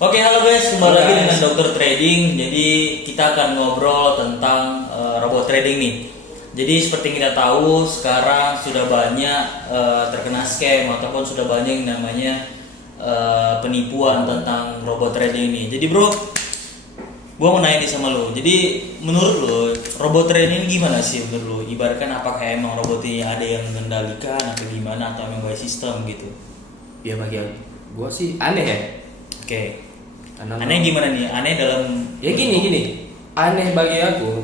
Oke, halo guys, kembali lagi dengan Dokter Trading. Jadi kita akan ngobrol tentang robot trading nih. Jadi seperti yang kita tahu sekarang sudah banyak terkena scam ataupun sudah banyak yang namanya penipuan tentang robot trading ini. Jadi bro, gua mau nanya nih sama lo. Jadi menurut lo robot trading ini gimana sih menurut lo? Ibaratkan apakah emang robot ini ada yang mengendalikan atau gimana atau emang by sistem gitu? Ya bagi gua sih aneh ya. Oke. Aneh gimana nih? Aneh dalam ya gini. Aneh bagi aku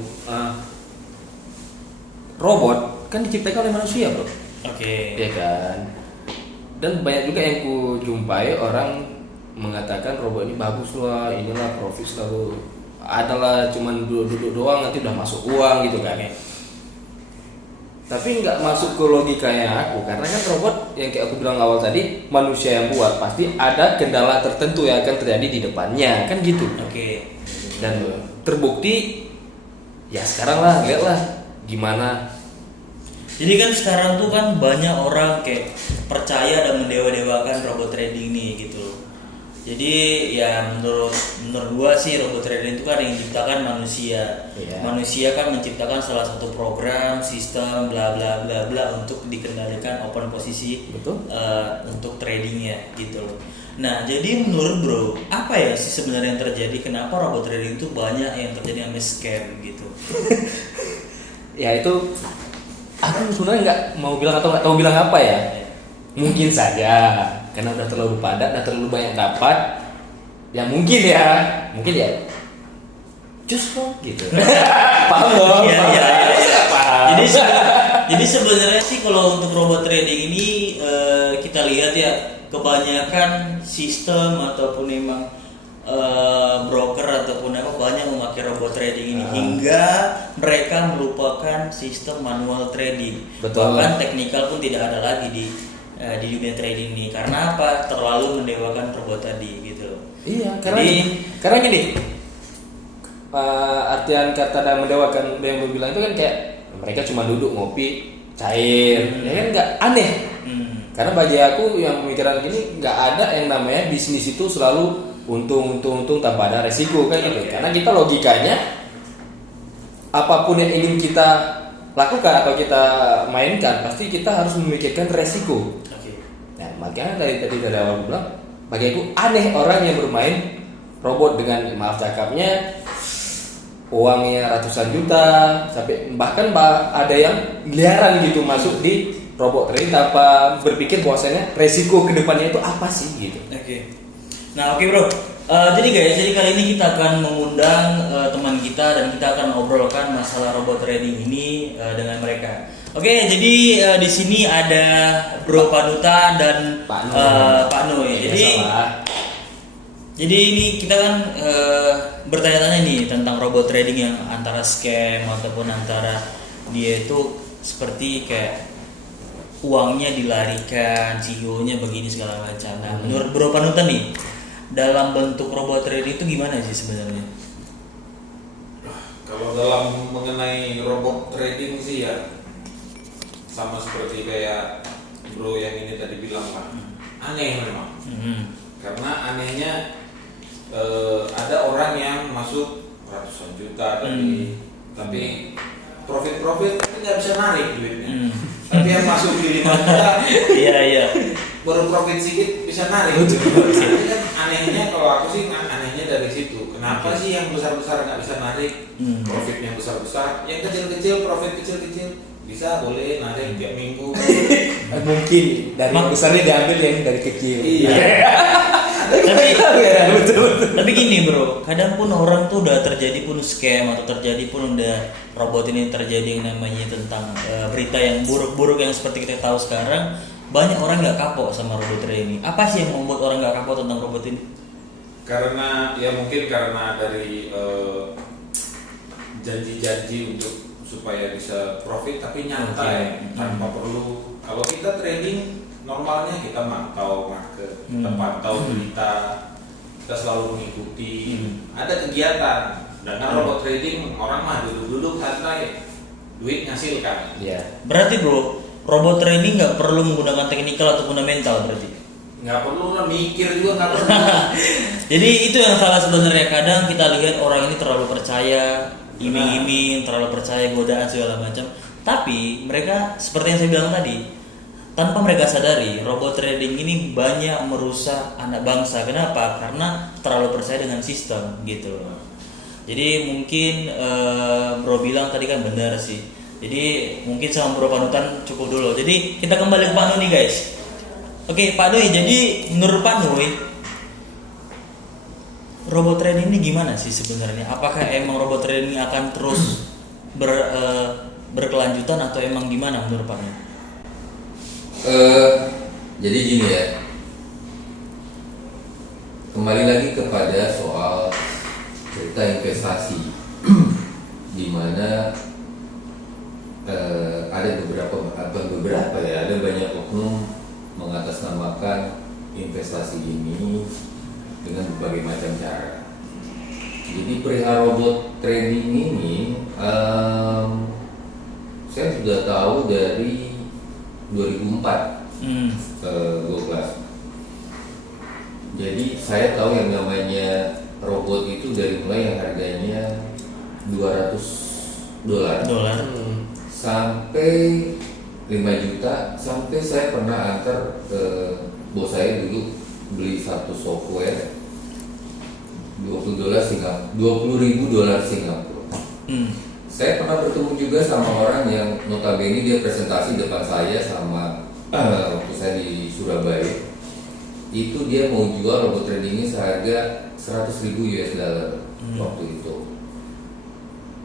robot kan diciptakan oleh manusia, bro. Oke. Ya kan. Dan banyak juga yang ku jumpai orang mengatakan robot ini bagus lah, inilah profit selalu adalah cuman duduk doang nanti udah masuk uang gitu kan. Tapi nggak masuk ke logikanya aku, karena kan robot yang kayak aku bilang awal tadi manusia yang buat, pasti ada kendala tertentu yang akan terjadi di depannya kan gitu. Oke. Dan terbukti ya sekarang lah, lihatlah gimana. Jadi kan sekarang tuh kan banyak orang kayak percaya dan mendewa-dewakan robot trading nih gitu loh. Jadi ya menurut gua sih robot trading itu kan yang diciptakan manusia. Iya. Manusia kan menciptakan salah satu program, sistem, bla bla bla bla untuk dikendalikan open posisi. Betul. Untuk tradingnya gitu loh. Nah jadi menurut bro, apa ya sih sebenarnya yang terjadi? Kenapa robot trading itu banyak yang terjadi namanya scam gitu? Ya itu aku sebenarnya nggak mau bilang atau nggak tahu bilang apa ya. Mungkin saja karena udah terlalu padat dan terlalu banyak dapat. Ya mungkin ya. Justru gitu. Paham dong? Iya. Paham. Jadi sebenarnya sih kalau untuk robot trading ini kita lihat ya kebanyakan sistem ataupun memang broker ataupun apa banyak memakai robot trading ini hingga mereka melupakan sistem manual trading. Betul. Bahkan teknikal pun tidak ada lagi di dunia trading ini. Karena apa? Terlalu mendewakan robot tadi gitu. Iya, karena gini. Artian kata dan mendewakan yang lu bilang itu kan kayak mereka cuma duduk ngopi cair, ya kan nggak aneh. Karena bagi aku yang pemikiran gini nggak ada yang namanya bisnis itu selalu untung tanpa ada resiko kan gitu. Karena kita logikanya apapun yang ingin kita lakukan atau kita mainkan pasti kita harus memikirkan resiko. Nah makanya dari awal gue bilang bagi aku aneh orang yang bermain robot dengan maaf cakapnya uangnya ratusan juta sampai bahkan ada yang miliaran gitu masuk di robot trading tanpa berpikir bahwasanya resiko kedepannya itu apa sih gitu. Oke. Nah oke bro. Jadi guys, kali ini kita akan mengundang teman kita dan kita akan ngobrolkan masalah robot trading ini dengan mereka. Oke, jadi di sini ada Bro Panutan dan Pak Noy. Jadi ini kita kan bertanya-tanya nih tentang robot trading yang antara scam ataupun antara dia itu seperti kayak uangnya dilarikan, CEO-nya begini segala macam. Nah, menurut Bro Panutan nih, dalam bentuk robot trading itu gimana sih sebenarnya? Kalau dalam mengenai robot trading sih ya sama seperti kayak bro yang ini tadi bilang lah, aneh memang. Karena anehnya ada orang yang masuk ratusan juta tapi profit nggak bisa narik duitnya. Tapi yang masuk di 5 juta, iya. baru profit sedikit bisa narik. Jadi kan anehnya kalau aku sih anehnya dari situ. Kenapa sih yang besar-besar nggak bisa narik profitnya besar-besar, yang kecil-kecil profit kecil-kecil bisa boleh narik tiap minggu. Mungkin dari yang besarnya diambil yang dari kecil. Iya. Tapi gini bro, kadang pun orang tuh udah terjadi pun scam atau terjadi pun udah robot ini terjadi yang namanya tentang berita yang buruk-buruk yang seperti kita tahu sekarang, banyak orang nggak kapok sama robot trading ini. Apa sih yang membuat orang nggak kapok tentang robot ini? Karena ya mungkin karena dari janji-janji untuk supaya bisa profit tapi nyantai tanpa perlu. Kalau kita trading normalnya kita mantau market, kita pantau berita, kita selalu mengikuti. Ada kegiatan. Dengan robot trading orang mah duduk-duduk santai, duit ngasilkan. Iya. Berarti bro, robot trading nggak perlu menggunakan teknikal atau fundamental berarti? nggak perlu lah mikir juga nggak perlu. Jadi itu yang salah sebenarnya, kadang kita lihat orang ini terlalu percaya, iming-iming, terlalu percaya godaan segala macam. Tapi mereka seperti yang saya bilang tadi, tanpa mereka sadari robot trading ini banyak merusak anak bangsa. Kenapa? Karena terlalu percaya dengan sistem gitu. Jadi mungkin Bro bilang tadi kan benar sih. Jadi mungkin sama Bro Panutan cukup dulu. Jadi kita kembali ke Pak Nui guys. Oke Pak Nui, jadi menurut Pak Nui robot trading ini gimana sih sebenarnya? Apakah emang robot trading ini akan terus berkelanjutan atau emang gimana menurut Pak Nui? Jadi gini ya, kembali lagi kepada soal cerita investasi, di mana ada ada banyak oknum mengatasnamakan investasi ini dengan berbagai macam cara. Jadi perihal robot trading ini, saya sudah tahu dari 2004, 12. Jadi saya tahu yang namanya robot itu dari mulai yang harganya $200 sampai 5 juta, sampai saya pernah antar bos saya dulu beli satu software $20 Singapura. Saya pernah bertemu juga sama orang yang notabene dia presentasi depan saya sama waktu saya di Surabaya. Itu dia mau jual robot trading ini seharga $100.000 waktu itu.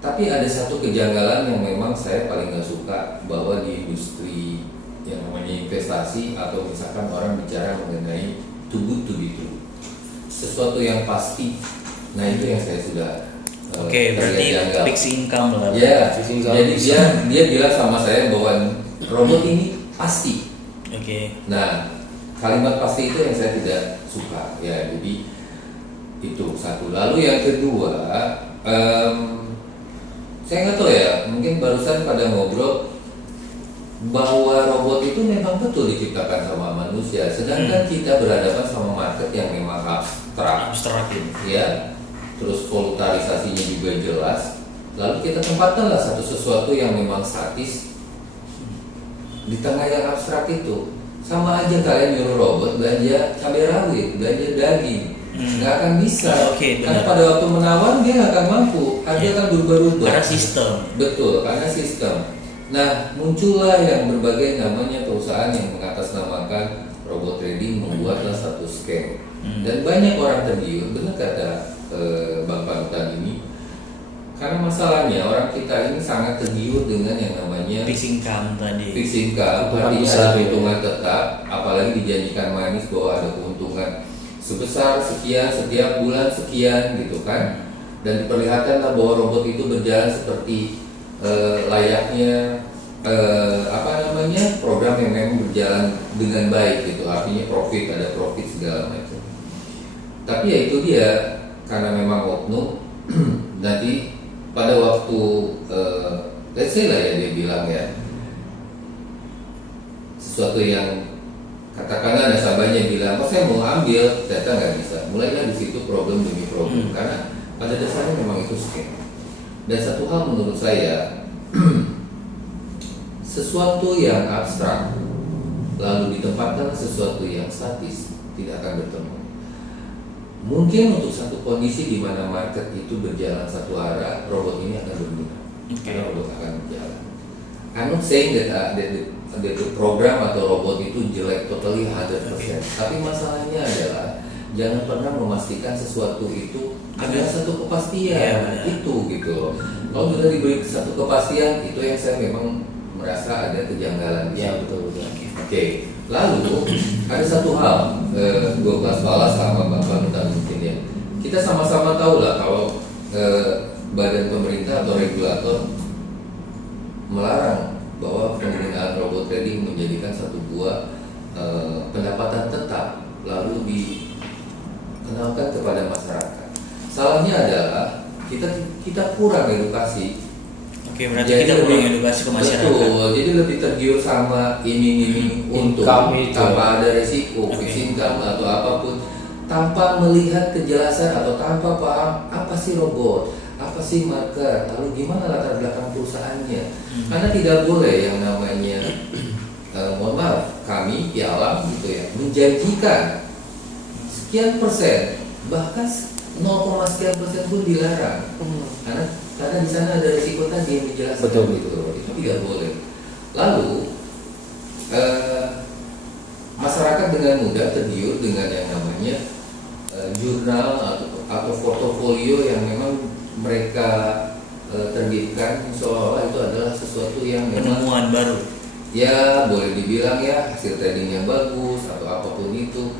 Tapi ada satu kejanggalan yang memang saya paling gak suka, bahwa di industri yang namanya investasi atau misalkan orang bicara mengenai too good to be true, sesuatu yang pasti. Nah itu yang saya sudah Oke, berarti janggal. fixed income lah. Ya, Fixed income. jadi dia bilang sama saya bahwa robot ini pasti. Oke. Nah, kalimat pasti itu yang saya tidak suka. Ya, jadi itu satu. Lalu yang kedua, saya nggak tahu ya, mungkin barusan pada ngobrol bahwa robot itu memang betul diciptakan sama manusia, sedangkan kita berhadapan sama market yang memang abstrak, ya. Terus voluntarisasinya juga jelas. Lalu kita tempatkanlah sesuatu yang memang statis di tengah yang abstrak itu. Sama aja kalian nyuruh robot belanja cabai rawit, belanja daging, nggak akan bisa. Karena pada waktu menawar dia nggak akan mampu, harga akan berubah-ubah. Karena sistem. Betul, karena sistem. Nah, muncullah yang berbagai namanya perusahaan yang mengatasnamakan robot trading, membuatlah satu scam. Dan banyak orang tergiur, benar kata Bang Panutan ini. Karena masalahnya orang kita ini sangat tergiur dengan yang namanya Fixed income tadi. fixed income, artinya ada keuntungan tetap, apalagi dijanjikan manis bahwa ada keuntungan sebesar sekian setiap bulan sekian gitu kan. Dan diperlihatkanlah bahwa robot itu berjalan seperti layaknya program yang memang berjalan dengan baik gitu, artinya ada profit segala macam. Tapi ya itu dia, karena memang oknum nanti pada waktu let's say lah ya, dia bilang ya sesuatu yang katakanlah nasabahnya bilang, oh saya mau ambil, ternyata nggak bisa. Mulailah di situ problem demi problem, karena pada dasarnya memang itu scam. Dan satu hal menurut saya, sesuatu yang abstrak lalu ditempatkan sesuatu yang statis tidak akan bertemu. Mungkin untuk satu kondisi di mana market itu berjalan satu arah, robot ini akan berguna. Karena robot akan berjalan. I'm not saying that the program atau robot itu jelek totally 100%. Tapi masalahnya adalah jangan pernah memastikan sesuatu itu ada satu kepastian. Itu gitu loh. Kalau sudah diberi satu kepastian, itu yang saya memang merasa ada kejanggalan. Ya betul. Oke. Lalu ada satu hal, gue kelas balas sama Bang Panutan mungkin ya. Kita sama-sama tahu lah kalau badan pemerintah atau regulator melarang bahwa penggunaan robot trading menjadikan satu buah pendapatan tetap lalu dikenalkan kepada masyarakat. Salahnya adalah kita kurang edukasi Oke, berarti kita kurang edukasi ke masyarakat. Betul, jadi lebih tergiur sama ini untuk Income itu. tanpa ada resiko, fixed income atau apapun, tanpa melihat kejelasan atau tanpa paham apa sih robot, apa sih market, lalu gimana latar belakang perusahaannya. Karena tidak boleh yang namanya mohon maaf, kami di alam gitu ya, menjanjikan sekian persen, bahkan 0, sekian persen pun dilarang. Karena di sana ada risiko tadi yang dijelaskan. Betul. Gitu. Itu tidak boleh. Lalu masyarakat dengan mudah tergiur dengan yang namanya jurnal atau portofolio yang memang mereka terbitkan, seolah-olah itu adalah sesuatu yang memang Penemuan baru. ya boleh dibilang ya hasil trading yang bagus atau apapun itu.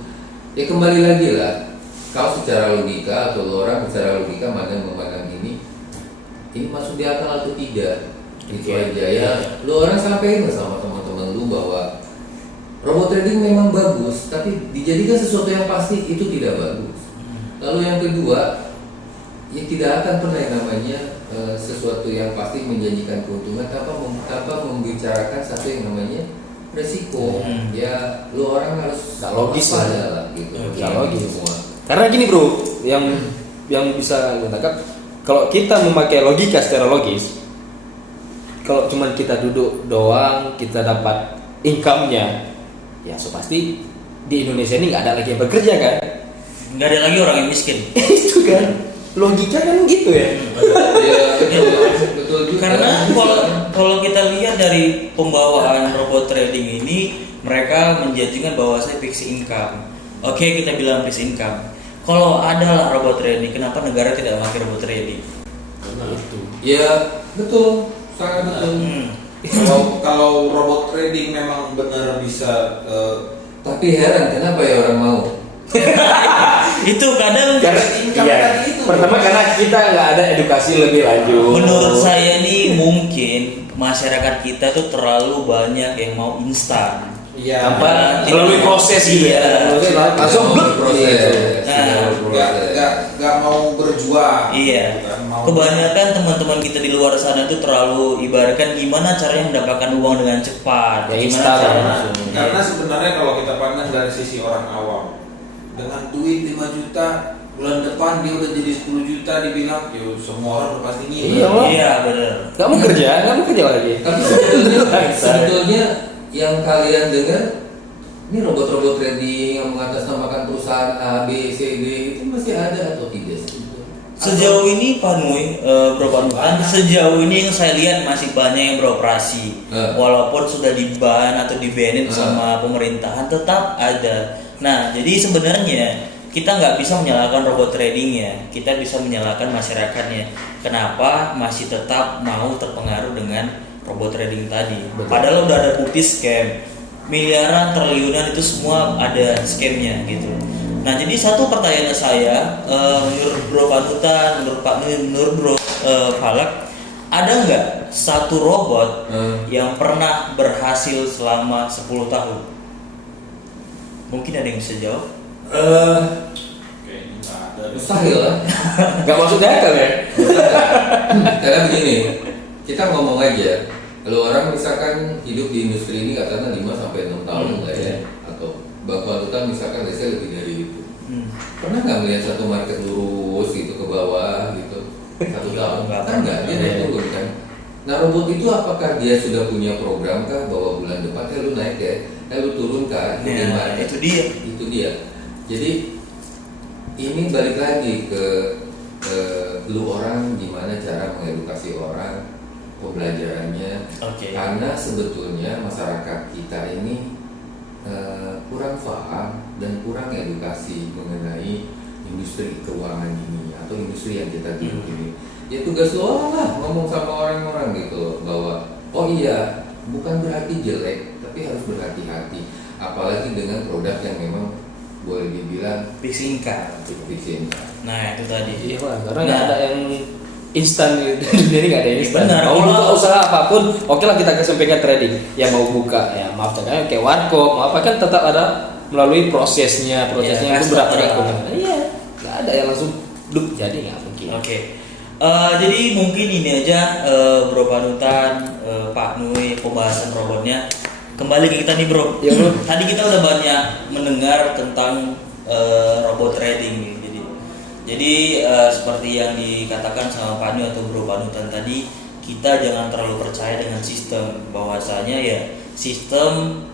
Ya kembali lagi lah, kau secara logika atau lo orang secara logika mana memandang ini masuk di akal atau tidak. Itu aja ya. Lo orang sampaikan sama teman-teman lu bahwa robot trading memang bagus, tapi dijadikan sesuatu yang pasti itu tidak bagus. Lalu yang kedua, ya tidak akan pernah yang namanya sesuatu yang pasti menjanjikan keuntungan tanpa membicarakan satu yang namanya resiko. Ya lu orang harus Nggak logis waspada lah gitu. Nggak logis. Semua. Karena gini bro, yang bisa gue tangkap, kalau kita memakai logika secara logis, kalau cuma kita duduk doang, kita dapat income-nya, ya so pasti di Indonesia ini nggak ada lagi yang bekerja kan? Nggak ada lagi orang yang miskin. Itu kan logika kan gitu ya. Ya betul juga. Karena kalau kita lihat dari pembawaan robot trading ini, mereka menjanjikan bahwa saya fixed income. Oke, kita bilang fixed income. Kalau ada robot trading, kenapa negara tidak memakai robot trading? Ya betul, sangat betul. Kalau robot trading memang benar bisa Tapi heran kenapa ya orang mau? Itu kadang Pertama karena kita nggak ada edukasi lebih lanjut. menurut saya nih mungkin masyarakat kita tuh terlalu banyak yang mau instan. ya Tanpa Tidak melalui mau. proses gitu ya. Iya. Langsung blek. proses. Nah, nggak mau berjuang. Iya. Bukan mau- Kebanyakan teman-teman kita di luar sana tuh terlalu ibaratkan gimana caranya mendapatkan uang dengan cepat. Ya, Gimana instan caranya? langsung. Karena sebenarnya kalau kita pandang dari sisi orang awam, dengan duit 5 juta bulan depan dia udah jadi 10 juta, dibilang yo semua orang udah pasti Iya, ngiler. Bang. Iya, benar. Kamu kerja lagi. Tapi sebetulnya yang kalian dengar ini robot-robot trading yang mengatasnamakan perusahaan A, B, C, D itu masih ada atau tidak sih? Sejauh ini Pak Nui, Bro Panutan, sejauh ini yang saya lihat masih banyak yang beroperasi. Walaupun sudah di-ban atau di-banin sama pemerintahan, tetap ada. Nah, jadi sebenarnya kita nggak bisa menyalahkan robot tradingnya, kita bisa menyalahkan masyarakatnya. Kenapa masih tetap mau terpengaruh dengan robot trading tadi? Padahal udah ada bukti scam, miliaran, triliunan itu semua ada scamnya gitu. Nah, jadi satu pertanyaan saya, menurut Bro Panutan, menurut Pak Nui, menurut Bro Falak, ada nggak satu robot yang pernah berhasil selama 10 tahun? Mungkin ada yang bisa jawab? Kayaknya nggak ada. Mustahil lah. Gak masuk di akal ya? Karena begini, kita ngomong aja. Kalau orang misalkan hidup di industri ini katakanlah 5-6 tahun lah ya, atau Bang Panutan misalkan biasanya lebih dari itu. Pernah nggak melihat satu market lurus gitu ke bawah gitu 1 tahun? Nggak Kan nggak, dia naik turun kan. Nah robot itu apakah dia sudah punya program kah bahwa bulan depan lu naik ya, lu turun kah? Nah, itu dia. Itu dia. Jadi ini balik lagi ke lu orang gimana cara mengedukasi orang, pembelajarannya. Oke. Karena sebetulnya masyarakat kita ini kurang paham dan kurang edukasi mengenai industri keuangan ini atau industri yang kita hidup ini. Ya tugas lo orang lah ngomong sama orang-orang gitu bahwa oh iya bukan berarti jelek tapi harus berhati-hati, apalagi dengan produk yang memang boleh dibilang Fixed income. fixing. Nah, itu tadi. Iya Bang, karena nggak ada yang instan di dunia ini, nggak ada yang instan. Benar, Mau kalau- buka usaha apapun, oke lah kita kesampingkan trading. Yang mau buka, ya maaf contohnya kayak warkop, mau apa kan tetap ada melalui prosesnya Ya, itu berapa restoran. keuntungan. Iya, nggak ada yang langsung dup jadi nggak mungkin. Oke. Jadi mungkin ini aja Bro Panutan, Pak Nui, pembahasan robotnya. Kembali ke kita nih bro. Ya, bro. Tadi kita udah banyak mendengar tentang robot trading. Jadi seperti yang dikatakan sama Pak Nui atau Bro Panutan tadi, kita jangan terlalu percaya dengan sistem. Bahwasanya ya sistem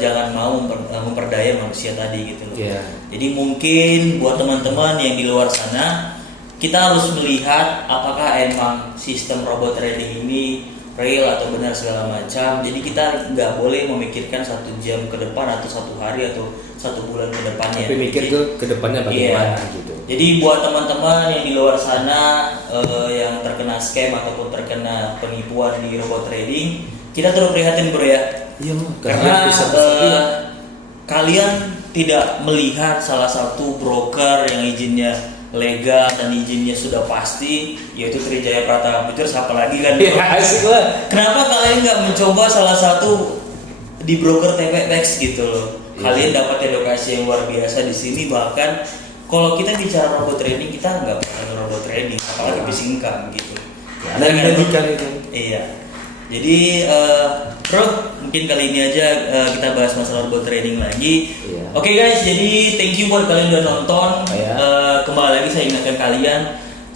jangan mau memperdaya manusia tadi gitu loh. Yeah. Jadi mungkin buat teman-teman yang di luar sana, kita harus melihat apakah emang sistem robot trading ini real atau benar segala macam. Jadi kita nggak boleh memikirkan 1 jam ke depan atau 1 hari atau 1 bulan ke depannya. Tapi mikir ke depannya bagaimana gitu. Jadi buat teman-teman yang di luar sana yang terkena scam ataupun terkena penipuan di robot trading, kita terus prihatin bro ya. Iya, Karena kalian tidak melihat salah satu broker yang izinnya legal dan izinnya sudah pasti, yaitu Trijaya Pratama Future. Siapa lagi kan? Iya, asik lah. Kenapa kalian nggak mencoba salah satu di broker TPX gitu loh? Kalian dapat edukasi yang luar biasa di sini. Bahkan kalau kita bicara robot trading, kita nggak pernah robot trading, apalagi phishing income gitu. Ada yang pendidikan itu. Iya. Jadi bro, mungkin kali ini aja kita bahas masalah robot trading lagi. Iya. Oke guys, jadi thank you buat kalian udah nonton. Iya. Kembali lagi saya ingatkan kalian,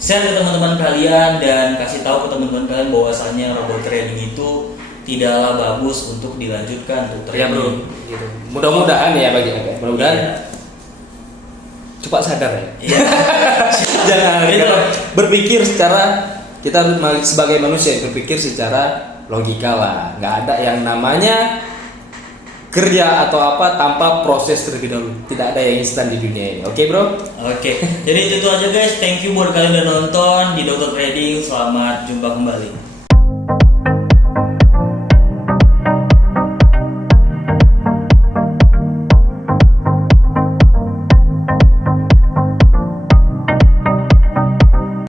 share ke teman-teman kalian dan kasih tahu ke teman-teman kalian bahwasannya robot trading itu tidaklah bagus untuk dilanjutkan untuk Ya trading. bro, gitu. Mudah-mudahan ya bagi aku. Mudah-mudahan Iya. cepat sadar ya. Iya. Jangan Gitu. karena berpikir secara, kita sebagai manusia berpikir secara logika lah. Nggak ada yang namanya kerja atau apa tanpa proses terlebih dahulu. Tidak ada yang instan di dunia ini. Oke bro? Oke, jadi itu aja guys. Thank you buat kalian udah nonton di Dokter Trading. Selamat jumpa kembali.